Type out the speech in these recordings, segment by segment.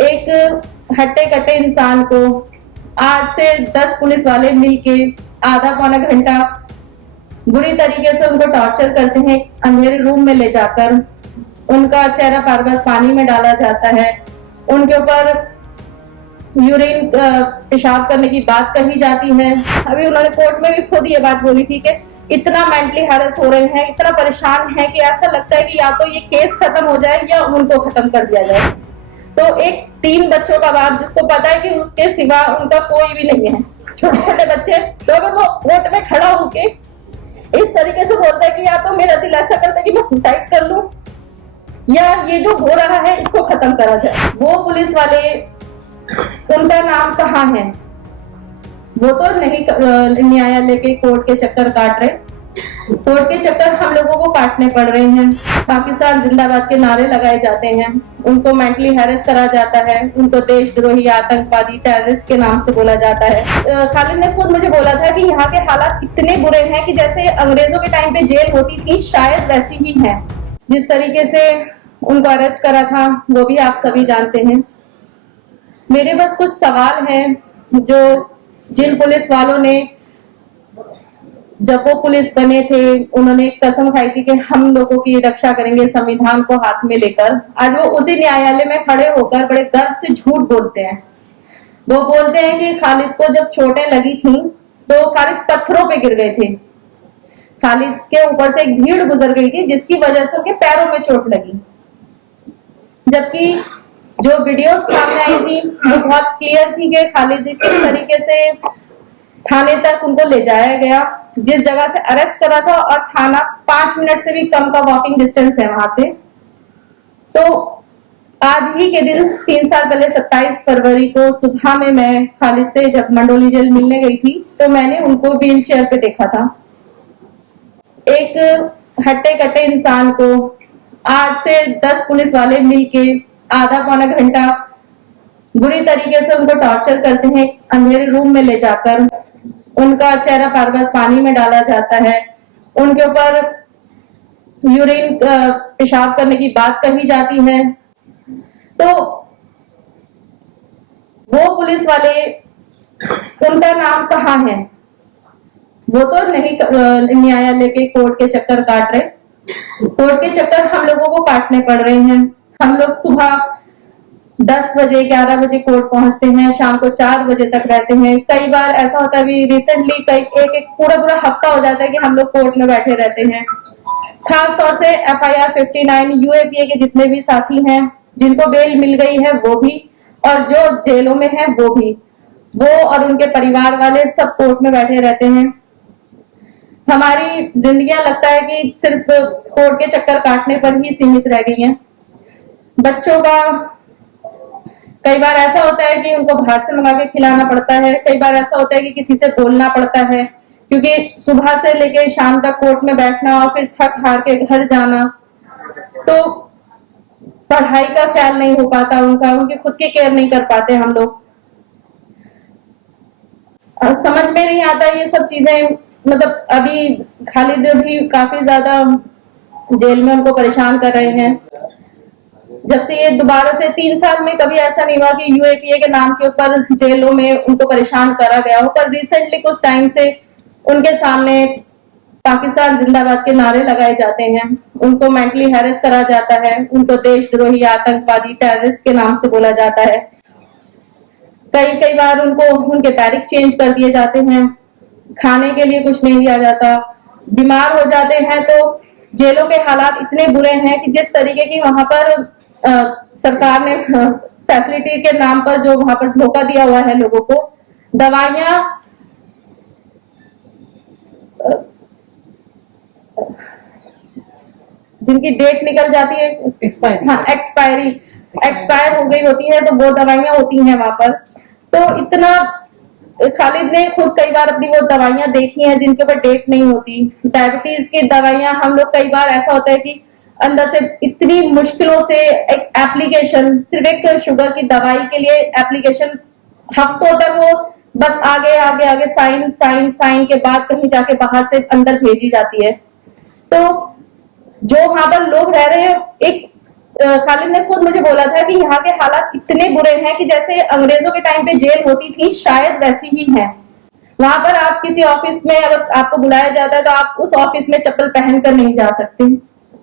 एक हट्टे कट्टे इंसान को 8 से 10 पुलिस वाले मिलके आधा पौना घंटा बुरी तरीके से उनको टॉर्चर करते हैं। अंधेरे रूम में ले जाकर उनका चेहरा बार बार पानी में डाला जाता है, उनके ऊपर यूरिन पेशाब करने की बात कही जाती है। अभी उन्होंने कोर्ट में भी खुद ये बात बोली थी कि इतना मेंटली हैरेस हो रहे हैं, इतना परेशान है कि ऐसा लगता है कि या तो ये केस खत्म हो जाए या उनको खत्म कर दिया जाए। तो एक 3 बच्चों का बाप जिसको पता है कि उसके सिवा उनका कोई भी नहीं है, छोटे छोटे बच्चे, तो अगर वो कोर्ट में खड़ा होके इस तरीके से बोलता है कि या तो मेरा दिल ऐसा करता है कि मैं सुसाइड कर लूं या ये जो हो रहा है इसको खत्म करा जाए। वो पुलिस वाले, उनका नाम कहाँ है, वो तो नहीं न्यायालय के कोर्ट के चक्कर काट रहे, कोर्ट के चक्कर हम लोगों को काटने पड़ रहे हैं। पाकिस्तान जिंदाबाद के नारे लगाए जाते हैं, उनको मेंटली हैरेस करा जाता है, उनको देशद्रोही, आतंकवादी, टेररिस्ट के नाम से बोला जाता है। खालिद ने खुद मुझे बोला था कि यहाँ के हालात इतने बुरे हैं कि जैसे अंग्रेजों के टाइम पे जेल होती थी शायद वैसी ही है। जिस तरीके से उनको अरेस्ट करा था वो भी आप सभी जानते हैं। मेरे पास कुछ सवाल हैं जो जिन पुलिस वालों ने जब वो पुलिस बने थे उन्होंने एक कसम खाई थी कि हम लोगों की रक्षा करेंगे संविधान को हाथ में लेकर, आज वो उसी न्यायालय में खड़े होकर बड़े गर्व से झूठ बोलते हैं। वो बोलते हैं कि खालिद को जब चोटें लगी थी तो खालिद पत्थरों पे गिर गए थे, खालिद के ऊपर से एक भीड़ गुजर गई थी जिसकी वजह से उनके पैरों में चोट लगी। जबकि जो वीडियोस सामने आई थी वो बहुत क्लियर थी कि खालिद किस तरीके से थाने तक उनको ले जाया गया, जिस जगह से अरेस्ट करा था, और थाना 5 मिनट से भी कम का वॉकिंग डिस्टेंस है वहां से। तो आज ही के दिन 3 साल पहले 27 फरवरी को सुबह में मैं खालिद से जब मंडोली जेल मिलने गई थी तो मैंने उनको व्हील चेयर पे देखा था। एक हट्टे कट्टे इंसान को 8 से 10 पुलिस वाले मिलके आधा पौना घंटा बुरी तरीके से उनको टॉर्चर करते हैं। अंधेरे रूम में ले जाकर उनका चेहरा बार बार पानी में डाला जाता है, उनके ऊपर यूरिन पेशाब करने की बात कही जाती है। तो वो पुलिस वाले, उनका नाम कहाँ है, वो तो नहीं न्यायालय के कोर्ट के चक्कर काट रहे, कोर्ट के चक्कर हम लोगों को काटने पड़ रहे हैं। हम लोग सुबह 10 बजे 11 बजे कोर्ट पहुंचते हैं, शाम को 4 बजे तक रहते हैं। कई बार ऐसा होता है, अभी रिसेंटली एक पूरा हफ्ता हो जाता है कि हम लोग कोर्ट में बैठे रहते हैं। खास तौर से FIR 59 UAPA के जितने भी साथी हैं जिनको बेल मिल गई है वो भी, और जो जेलों में है वो भी, वो और उनके परिवार वाले सब कोर्ट में बैठे रहते हैं। हमारी जिंदगियां लगता है कि सिर्फ कोर्ट के चक्कर काटने पर ही सीमित रह गई हैं। बच्चों का कई बार ऐसा होता है कि उनको बाहर से मंगा के खिलाना पड़ता है, कई बार ऐसा होता है कि किसी से बोलना पड़ता है, क्योंकि सुबह से लेके शाम तक कोर्ट में बैठना और फिर थक हार के घर जाना, तो पढ़ाई का ख्याल नहीं हो पाता उनका, उनकी खुद की केयर नहीं कर पाते हम लोग। समझ में नहीं आता ये सब चीजें। मतलब अभी खालिद भी काफी ज्यादा जेल में उनको परेशान कर रहे हैं। जब से ये दोबारा से 3 साल में कभी ऐसा नहीं हुआ कि UAPA के नाम के ऊपर जेलों में उनको परेशान करा गया हो, पर रिसेंटली कुछ टाइम से उनके सामने पाकिस्तान जिंदाबाद के नारे लगाए जाते हैं, उनको मेंटली हैरेस करा जाता है, उनको देशद्रोही, आतंकवादी, टेररिस्ट के नाम से बोला जाता है। कई बार उनको उनके तारीख चेंज कर दिए जाते हैं, खाने के लिए कुछ नहीं दिया जाता, बीमार हो जाते हैं। तो जेलों के हालात इतने बुरे हैं कि जिस तरीके की वहां पर सरकार ने फैसिलिटी के नाम पर जो वहां पर धोखा दिया हुआ है लोगों को, दवाइयां जिनकी डेट निकल जाती है, एक्सपायर हो गई होती है, तो वो दवाइयां होती हैं वहां पर। तो इतना खालिद ने खुद कई बार अपनी वो दवाइयां देखी हैं जिनके ऊपर डेट नहीं होती। डायबिटीज की दवाइयां हम लोग कई बार ऐसा होता है कि अंदर से इतनी मुश्किलों से एक एप्लीकेशन, सिर्फ एक शुगर की दवाई के लिए एप्लीकेशन, हफ्तों तक वो बस आगे आगे आगे साइन साइन साइन के बाद कहीं जाके बाहर से अंदर भेजी जाती है। तो जो वहां पर लोग रह रहे हैं, एक खालिद ने खुद मुझे बोला था कि यहाँ के हालात इतने बुरे हैं कि जैसे अंग्रेजों के टाइम पे जेल होती थी शायद वैसी ही है। वहां पर आप किसी ऑफिस में अगर आपको बुलाया जाता है तो आप उस ऑफिस में चप्पल पहनकर नहीं जा सकते।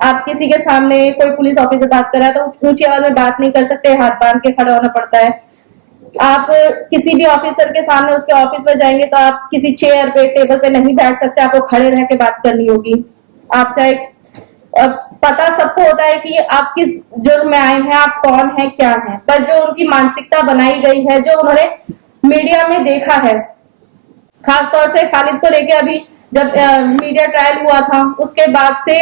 आप किसी के सामने कोई पुलिस ऑफिसर बात कर रहा है तो ऊंची आवाज में बात नहीं कर सकते, हाथ बांध के खड़ा होना पड़ता है। आप किसी भी ऑफिसर के सामने उसके ऑफिस में जाएंगे तो आप किसी चेयर पे टेबल पे नहीं बैठ सकते, आपको खड़े रह के बात करनी होगी। आप चाहे पता सबको होता है कि आप किस जुर्म में आए हैं, आप कौन है क्या है, पर जो उनकी मानसिकता बनाई गई है, जो उन्होंने मीडिया में देखा है, खासतौर से खालिद को लेके अभी जब मीडिया ट्रायल हुआ था उसके बाद से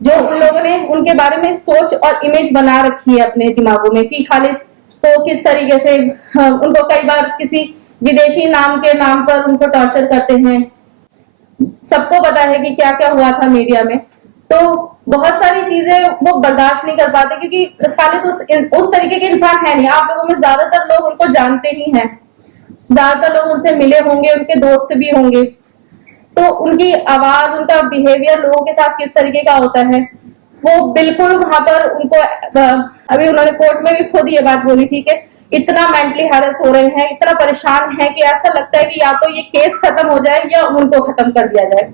जो उन लोगों ने उनके बारे में सोच और इमेज बना रखी है अपने दिमागों में कि खालिद को किस तरीके से उनको कई बार किसी विदेशी नाम के नाम पर उनको टॉर्चर करते हैं। सबको पता है कि क्या क्या हुआ था मीडिया में, तो बहुत सारी चीजें वो बर्दाश्त नहीं कर पाते क्योंकि खालिद उस तरीके के इंसान है नहीं। आप लोगों में ज्यादातर लोग उनको जानते ही हैं, ज्यादातर लोग उनसे मिले होंगे, उनके दोस्त भी होंगे, तो उनकी आवाज, उनका बिहेवियर लोगों के साथ किस तरीके का होता है वो बिल्कुल वहां पर उनको अभी उन्होंने कोर्ट में भी खुद ये बात बोली थी कि इतना मेंटली हैरेस हो रहे हैं, इतना परेशान है कि ऐसा लगता है कि या तो ये केस खत्म हो जाए या उनको खत्म कर दिया जाए।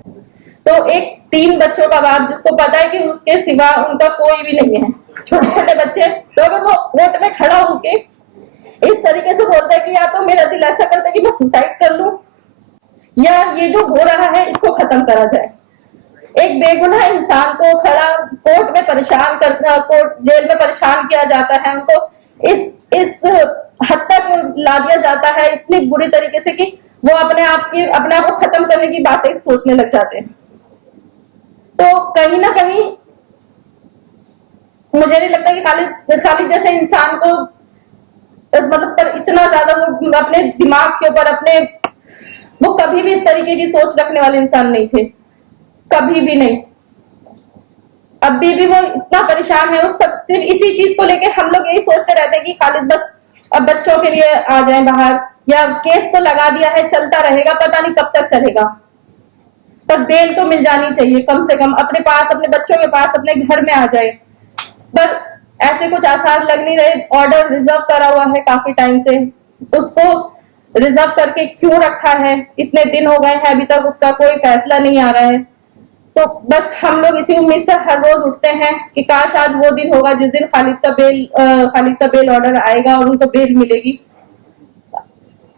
तो एक 3 बच्चों का बाप जिसको पता है कि उसके सिवा उनका कोई भी नहीं है, छोटे छोटे बच्चे, तो अगर वो कोर्ट में खड़ा होके इस तरीके से बोलता है कि या तो मेरा दिल ऐसा करता है कि मैं सुसाइड कर लूं या ये जो हो रहा है इसको खत्म करा जाए। एक बेगुनाह इंसान को खड़ा कोर्ट में परेशान करना, कोर्ट जेल में परेशान किया जाता है, उनको इस हद तक ला दिया जाता है इतनी बुरी तरीके से कि वो अपने आप को खत्म करने की बातें सोचने लग जाते हैं। तो कहीं ना कहीं मुझे नहीं लगता कि खालिद जैसे इंसान को मतलब पर इतना ज्यादा वो अपने दिमाग के ऊपर वो कभी भी इस तरीके की सोच रखने वाले इंसान नहीं थे, कभी भी नहीं। अभी भी वो इतना परेशान है, वो सब सिर्फ इसी चीज को लेके हम लोग यही सोचते रहते हैं कि खालिद बस अब बच्चों के लिए आ जाए बाहर, या केस तो लगा दिया है चलता रहेगा, पता नहीं कब तक चलेगा, पर बेल तो मिल जानी चाहिए कम से कम, अपने पास, अपने बच्चों के पास, अपने घर में आ जाए। पर ऐसे कुछ आसार लग नहीं रहे। ऑर्डर रिजर्व करा हुआ है काफी टाइम से, उसको रिजर्व करके क्यों रखा है, इतने दिन हो गए हैं अभी तक उसका कोई फैसला नहीं आ रहा है। तो बस हम लोग इसी उम्मीद से हर रोज उठते हैं कि काश आज वो दिन होगा जिस दिन खालिद का बेल ऑर्डर आएगा और उनको बेल मिलेगी।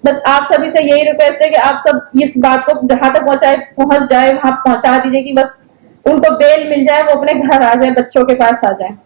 बस आप सभी से यही रिक्वेस्ट है कि आप सब इस बात को जहां तक पहुंच जाए वहां पहुंचा दीजिए कि बस उनको बेल मिल जाए, वो अपने घर आ जाए, बच्चों के पास आ जाए।